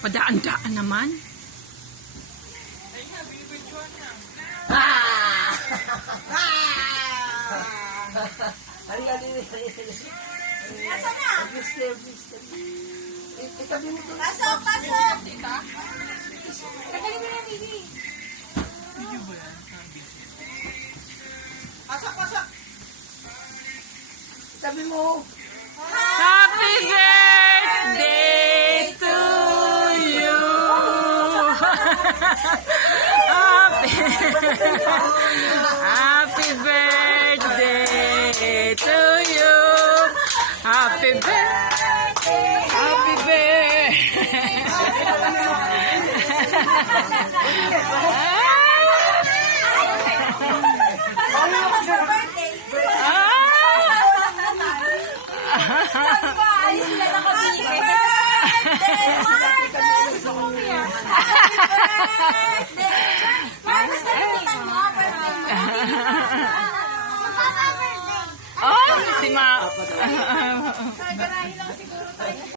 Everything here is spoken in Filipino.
Padaan-daan naman. Nasaan na? Pasok, pasok! Tagalin mo na, baby. Pasok, pasok! Sabi mo, Happy birthday to you. Happy birthday to you. Happy birthday. Happy birthday! Alis sila na kami. Happy birthday, Marcos! Happy birthday! Marcos, kalimutan mo. Birthday mo. Happy birthday! Oh, si Ma. Garahin lang siguro tayo.